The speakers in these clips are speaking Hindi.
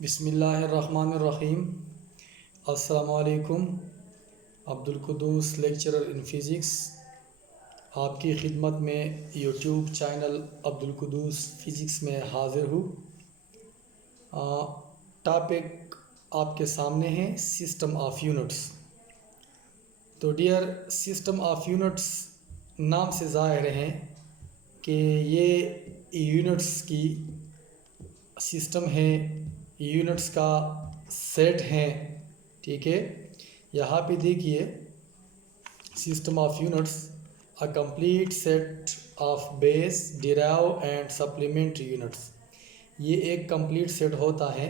बिस्मिल्लाहिर्रहमानिर्रहीम। अस्सलामुअलैकुम। Abdul Quddus lecturer in physics आपकी खिदमत में YouTube channel Abdul Quddus physics में हाज़िर हूँ। टॉपिक आपके सामने है सिस्टम ऑफ यूनिट्स। तो डियर, सिस्टम ऑफ यूनिट्स नाम से ज़ाहिर है कि ये यूनिट्स की सिस्टम है, यूनिट्स का सेट है। ठीक है, यहाँ पे देखिए system of units a complete set of base derive and supplementary units. ये एक कंप्लीट सेट होता है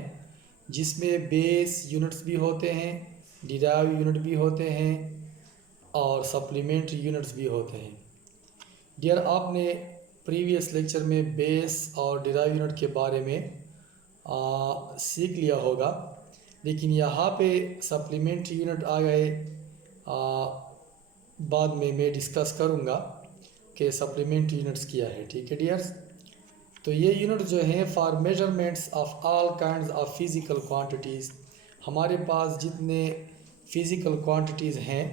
जिसमें बेस यूनिट्स भी होते हैं, डिराइव यूनिट भी होते हैं और सप्लीमेंट्री यूनिट्स भी होते हैं। डियर, आपने प्रीवियस लेक्चर में बेस और डिराइव यूनिट के बारे में सीख लिया होगा, लेकिन यहाँ पे सप्लीमेंट्री यूनिट आ गए। बाद में मैं डिस्कस करूँगा कि सप्लीमेंट्री यूनिट्स क्या है। ठीक है डियर्स, तो ये यूनिट जो है for measurements of all kinds of physical quantities. हमारे पास जितने फ़िज़िकल क्वांटिटीज़ हैं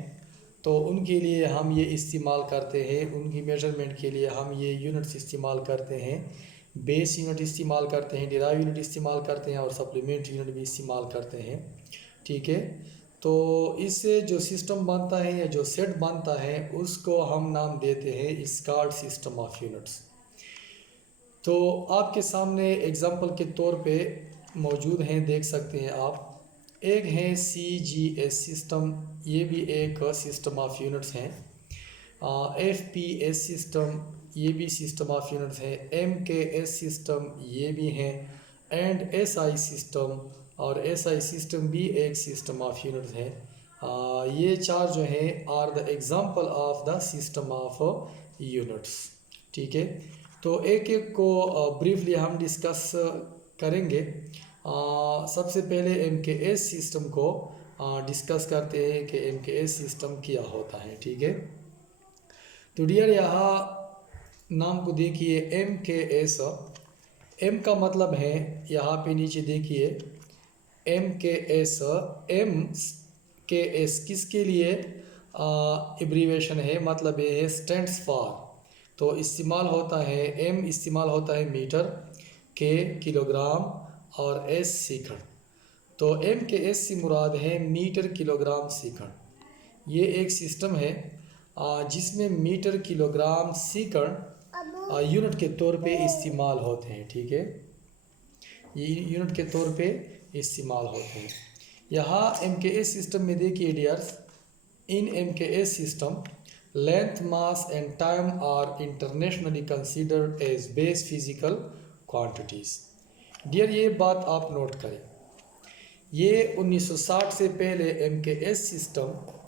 तो उनके लिए हम ये इस्तेमाल करते हैं, उनकी मेजरमेंट के लिए हम ये यूनिट्स इस्तेमाल करते हैं। बेस यूनिट इस्तेमाल करते हैं, डिराइव यूनिट इस्तेमाल करते हैं और सप्लीमेंट्री यूनिट भी इस्तेमाल करते हैं। ठीक है, तो इससे जो सिस्टम बनता है या जो सेट बनता है उसको हम नाम देते हैं it's called system of units. तो आपके सामने एग्जांपल के तौर पे मौजूद हैं, देख सकते हैं आप। एक है CGS सिस्टम, ये भी एक सिस्टम ऑफ यूनिट्स हैं। FPS सिस्टम, ये भी सिस्टम ऑफ यूनिट्स है। MKS सिस्टम, ये भी हैं। एंड SI सिस्टम, और SI सिस्टम भी एक सिस्टम ऑफ यूनिट्स है। ये चार जो हैं are the example of the system of units. ठीक है, तो एक एक को ब्रीफली हम डिस्कस करेंगे। सबसे पहले MKS सिस्टम को डिस्कस करते हैं कि MKS सिस्टम क्या होता है। ठीक है, तो डियर यहाँ नाम को देखिए MKS। M का मतलब है, यहाँ पे नीचे देखिए MKS। MKS किसके लिए एब्रीवेशन है, मतलब ये है स्टैंड्स फॉर। तो इस्तेमाल होता है M इस्तेमाल होता है मीटर, K किलोग्राम और S सीकड़। तो MKS से मुराद है मीटर किलोग्राम सीकड़। ये एक सिस्टम है जिसमें मीटर किलोग्राम सीकड़ यूनिट के तौर पे इस्तेमाल होते हैं। ठीक है, ये यूनिट के तौर पे इस्तेमाल होते हैं। यहाँ MKS सिस्टम में देखिए dears, in MKS system length mass and time are internationally considered as base physical quantities. Dear, ये बात आप नोट करें, ये 1960 से पहले MKS सिस्टम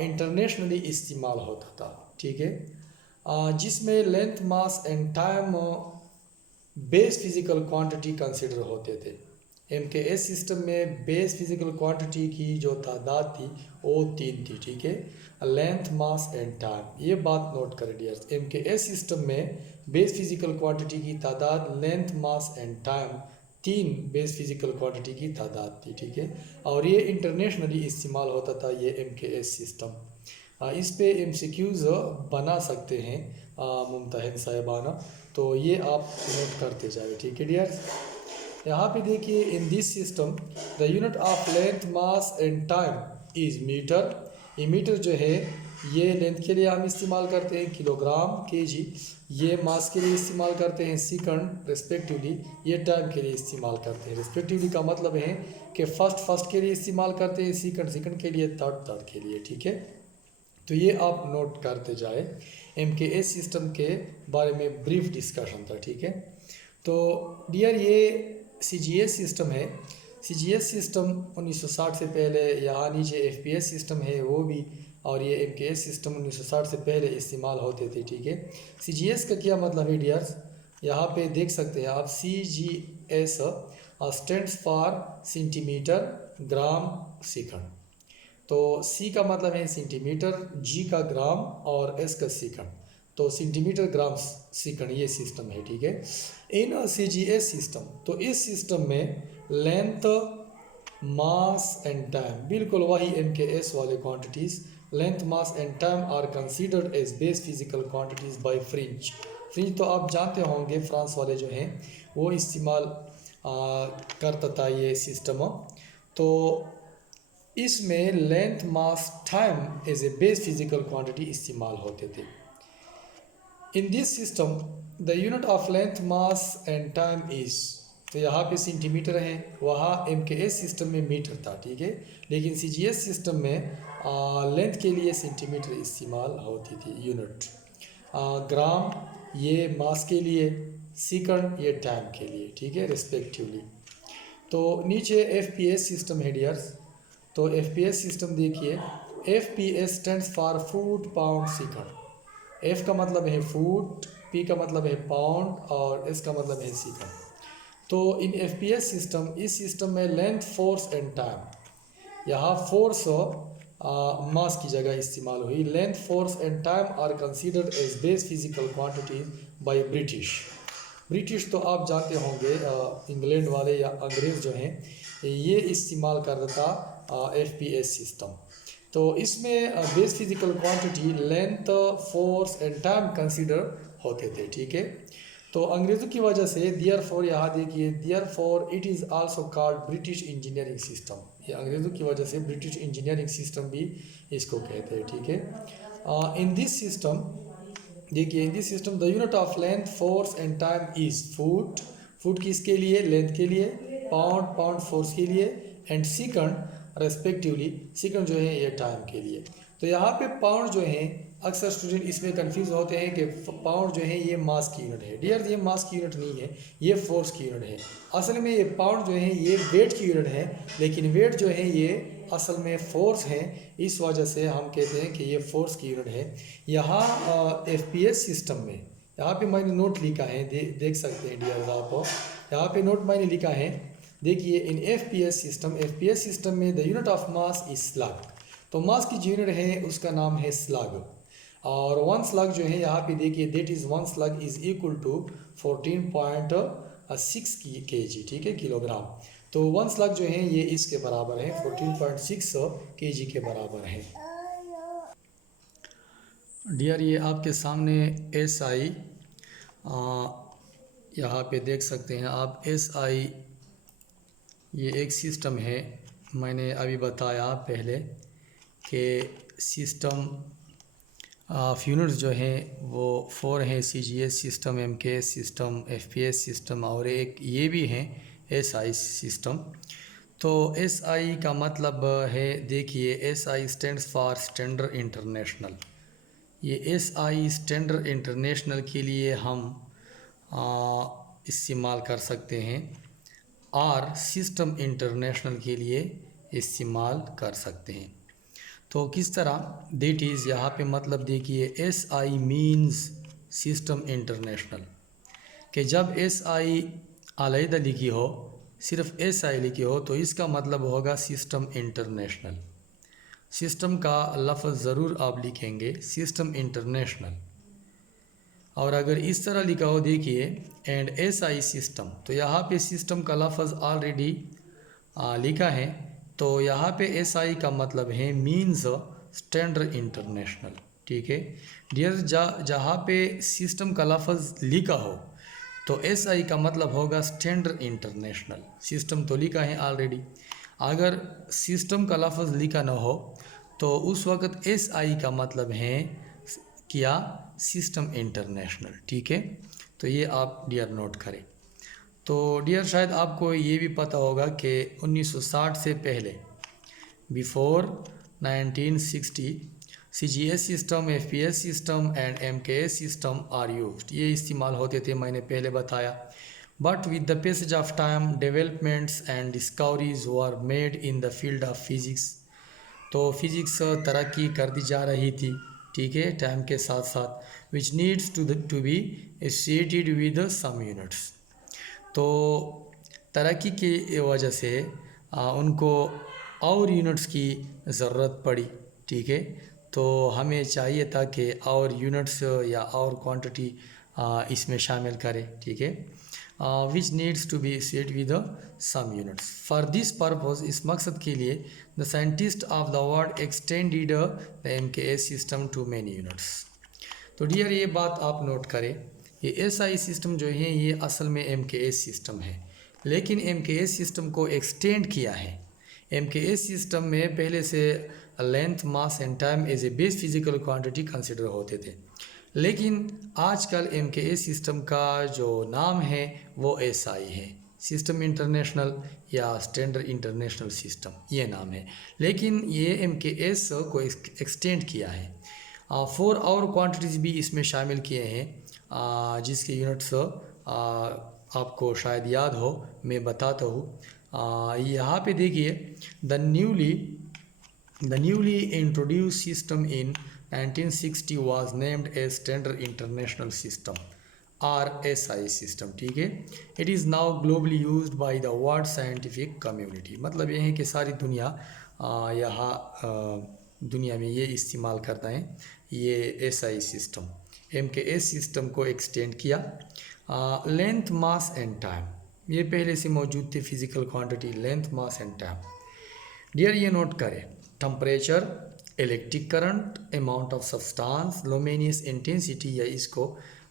इंटरनेशनली इस्तेमाल होता था। ठीक है, जिसमें length mass and time base physical quantity consider होते थे। MKS सिस्टम में बेस फिजिकल क्वांटिटी की जो तादाद थी वो 3 थी। ठीक है, लेंथ मास एंड टाइम। ये बात नोट करें डियर्स, MKS सिस्टम में बेस फिजिकल क्वांटिटी की तादाद, length mass and time, 3 base physical quantity की तादाद थी। ठीक है, और ये इंटरनेशनली इस्तेमाल होता था ये MKS सिस्टम। इस पे MCQs बना सकते हैं मुमतहिन साहिबाना, तो ये आप नोट करते जाए। ठीक है डियर्स, यहाँ पे देखिए in this system the unit of length mass and time is metre. ये मीटर जो है ये लेंथ के लिए हम इस्तेमाल करते हैं किलोग्राम, kg। ये मास के लिए इस्तेमाल करते हैं सेकंड रिस्पेक्टिवली। ये टाइम के लिए इस्तेमाल करते हैं रिस्पेक्टिवली का मतलब है कि फर्स्ट के लिए इस्तेमाल करते हैं, सेकंड के लिए, थर्ड के लिए। ठीक है, तो ये आप नोट करते जाए। MKS सिस्टम के बारे में ब्रीफ डिस्कशन था। ठीक है, तो डियर ये CGS सिस्टम है। CGS सिस्टम 1960 से पहले, यहाँ नीचे FPS सिस्टम है वो भी, और ये MKS सिस्टम 1960 से पहले इस्तेमाल होते थे। ठीक है, CGS का क्या मतलब है डियर्स, यहाँ पे देख सकते हैं आप। CGS stands for centimetre gram second. तो C का मतलब है सेंटीमीटर, G का ग्राम और S का सेकंड। तो सेंटीमीटर ग्राम सेकंड ये सिस्टम है, ठीक है। इन CGS सिस्टम, तो इस सिस्टम में लेंथ, मास एंड टाइम, बिल्कुल वही MKS वाले quantities, length, mass and time are considered as base physical quantities by French. French तो आप जानते होंगे, फ्रांस वाले जो हैं वो इस्तेमाल करता था ये सिस्टम। तो इसमें length, mass, time as a base physical quantity इस्तेमाल होते थे। In this system the unit of length, mass and time is, तो यहाँ पे सेंटीमीटर है, वहाँ MKS सिस्टम में मीटर था, ठीक है। लेकिन CGS सिस्टम में लेंथ के लिए सेंटीमीटर इस्तेमाल होती थी यूनिट, ग्राम ये मास के लिए, सेकंड ये टाइम के लिए, ठीक है, रिस्पेक्टिवली। तो नीचे FPS सिस्टम है डियर्स। तो FPS सिस्टम देखिए, FPS stands for foot pound second. F का मतलब है फुट, P का मतलब है पाउंड और S का मतलब है सेकंड। तो इन FPS सिस्टम, इस सिस्टम में लेंथ, फोर्स एंड टाइम, यहाँ फोर्स मास की जगह इस्तेमाल हुई। Length, force and time are considered as base physical quantities by British. British तो आप जानते होंगे, इंग्लैंड वाले या अंग्रेज़ जो हैं ये इस्तेमाल करता था FPS सिस्टम। तो इसमें base physical quantity length, force and time consider होते थे, ठीक है। तो अंग्रेज़ों की वजह से देयर फॉर, यहाँ देखिए, therefore it is also called British engineering system. ये अंग्रेज़ों की वजह से ब्रिटिश इंजीनियरिंग सिस्टम भी इसको कहते हैं, ठीक है। इन दिस सिस्टम देखिए, in this system the unit of length, force and time is foot, foot किसके लिए, लेंथ के लिए, पाउंड, पाउंड फोर्स के लिए, एंड सेकंड रेस्पेक्टिवली, सेकंड जो है ये टाइम के लिए। तो यहाँ पे पाउंड जो है, अक्सर स्टूडेंट इसमें कंफ्यूज होते हैं कि पाउंड जो है ये मास की यूनिट है। डियर, ये मास की यूनिट नहीं है, ये फोर्स की यूनिट है। असल में ये पाउंड जो है ये वेट की यूनिट है, लेकिन वेट जो है ये असल में फोर्स है। इस वजह से हम कहते हैं कि ये फोर्स की यूनिट है। यहाँ FPS सिस्टम में, यहाँ पे मैंने नोट लिखा है, देख सकते हैं डियर आप, यहाँ पे नोट मैंने लिखा है, देखिए, इन FPS सिस्टम में the unit of mass is slug. तो मास की जो यूनिट है उसका नाम है स्लग, और वन स्लग जो है यहाँ पे देखिए, that is one slug is equal to 14.6 kg, ठीक है, किलोग्राम। तो वन स्लग जो है ये इसके बराबर है, 14.6 kg के बराबर है। डियर, ये आपके सामने SI यहाँ पे देख सकते हैं आप, SI ये एक सिस्टम है। मैंने अभी बताया पहले कि सिस्टम ऑफ यूनिट्स जो है वो 4 हैं, CGS system, MKS system, FPS system, और एक ये भी है SI सिस्टम। तो SI का मतलब है, देखिए, SI stands for standard international. ये SI स्टैंडर्ड इंटरनेशनल के लिए हम इस्तेमाल कर सकते हैं, और सिस्टम इंटरनेशनल के लिए इस्तेमाल कर सकते हैं। तो किस तरह, दैट इज़, यहाँ पे मतलब देखिए, SI मीन्स सिस्टम इंटरनेशनल, कि जब SI अलहदा लिखी हो, सिर्फ SI लिखी हो, तो इसका मतलब होगा सिस्टम इंटरनेशनल। सिस्टम का लफ्ज़ ज़रूर आप लिखेंगे, सिस्टम इंटरनेशनल। और अगर इस तरह लिखा हो, देखिए, एंड SI सिस्टम, तो यहाँ पे सिस्टम का लफ्ज़ ऑलरेडी लिखा है, तो यहाँ पे SI का मतलब है मीन्स स्टैंडर्ड इंटरनेशनल, ठीक है। डियर, जहाँ पे सिस्टम का लफ्ज़ लिखा हो तो SI का मतलब होगा स्टैंडर्ड इंटरनेशनल। सिस्टम तो लिखा है ऑलरेडी, अगर सिस्टम का लफ्ज़ लिखा ना हो तो उस वक़्त SI का मतलब है क्या, सिस्टम इंटरनेशनल, ठीक है। तो ये आप डियर नोट करें। तो डियर, शायद आपको ये भी पता होगा कि 1960 से पहले, before 1960, CGS system, FPS system and MKS system are used, ये इस्तेमाल होते थे, मैंने पहले बताया। But with the passage of time, developments and discoveries were made in the field of physics. तो फिज़िक्स तरक्की कर दी जा रही थी, ठीक है, टाइम के साथ साथ, which needs to be associated with some units. तो तरक्की की वजह से उनको और यूनिट्स की ज़रूरत पड़ी, ठीक है। तो हमें चाहिए था कि और यूनिट्स या और क्वांटिटी इसमें शामिल करें, ठीक है, which needs to be set with some units. For this purpose, इस मकसद के लिए the scientist of the world extended the MKS system to many units. तो डियर ये बात आप नोट करें, ये SI सिस्टम जो है ये असल में MKS सिस्टम है, लेकिन MKS सिस्टम को एक्सटेंड किया है। MKS सिस्टम में पहले से length, mass and time as a base physical quantity consider होते थे, लेकिन आजकल MKS सिस्टम का जो नाम है वो SI है, सिस्टम इंटरनेशनल या स्टैंडर्ड इंटरनेशनल सिस्टम, ये नाम है। लेकिन ये MKS को एक्सटेंड किया है। 4 और क्वांटिटीज़ भी इसमें शामिल किए हैं, जिसके यूनिट्स आपको शायद याद हो, मैं बताता हूँ। यहाँ पे देखिए, the newly introduce system in 1960 was named as Standard International System or SI system, ठीक है। It is now globally used by the world scientific community। मतलब ये है कि सारी दुनिया दुनिया में ये इस्तेमाल करता है ये SI सिस्टम। MKS सिस्टम को एक्सटेंड किया। लेंथ, मास एंड टाइम, ये पहले से मौजूद थे physical quantity, length, mass and time. Dear ये नोट करें, temperature, electric current, amount of substance, luminous intensity, या इसको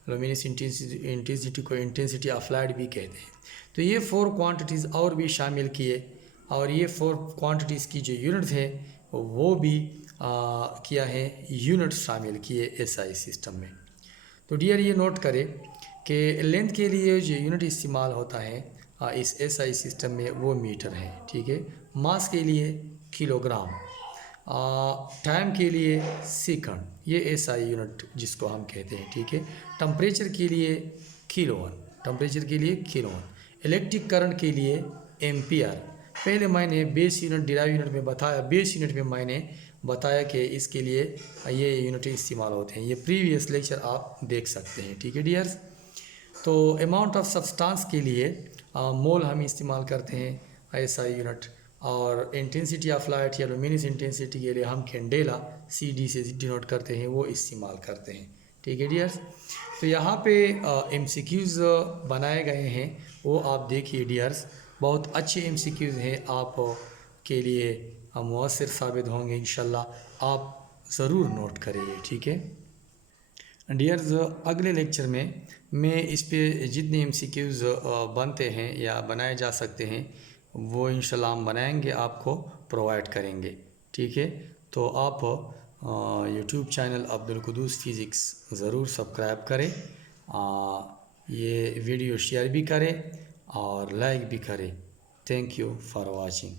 लुमिनस इंटेंसिटी को इंटेंसिटी ऑफ लाइट भी कहते हैं। तो ये 4 क्वांटिटीज़ और भी शामिल किए, और ये 4 क्वांटिटीज़ की जो यूनिट्स है वो भी किया है, यूनिट्स शामिल किए SI सिस्टम में। तो डियर ये नोट करें कि लेंथ के लिए जो यूनिट इस्तेमाल होता है इस SI सिस्टम में वो मीटर है, ठीक है। मास के लिए किलोग्राम, टाइम के लिए सेकंड, ये SI यूनिट जिसको हम कहते हैं, ठीक है। टेम्परेचर के लिए किलोवन, इलेक्ट्रिक करंट के लिए एम्पियर। पहले मैंने बेस यूनिट, डिराइव यूनिट में बताया, बेस यूनिट में मैंने बताया कि इसके लिए ये यूनिट इस्तेमाल होते हैं, ये प्रीवियस लेक्चर आप देख सकते हैं, ठीक है डियर्स। तो अमाउंट ऑफ सब्सटेंस के लिए मोल हम इस्तेमाल करते हैं SI यूनिट, और इंटेंसिटी ऑफ लाइट या लुमिनस इंटेंसिटी के लिए हम कैंडेला CD से डिनोट करते हैं, वो इस्तेमाल करते हैं, ठीक है डियर्स। तो यहाँ पे MCQs बनाए गए हैं, वो आप देखिए डियर्स, बहुत अच्छे MCQs हैं, आप के लिए मुअस्सिर साबित होंगे इंशाल्लाह, आप ज़रूर नोट करिए, ठीक है डियर्स। अगले लेक्चर में मैं इस पे जितने MCQs बनते हैं या बनाए जा सकते हैं वो इंशाल्लाह हम बनाएंगे, आपको प्रोवाइड करेंगे, ठीक है। तो आप YouTube channel Abdul Quddus physics ज़रूर सब्सक्राइब करें, ये वीडियो शेयर भी करें और लाइक भी करें। Thank you for watching.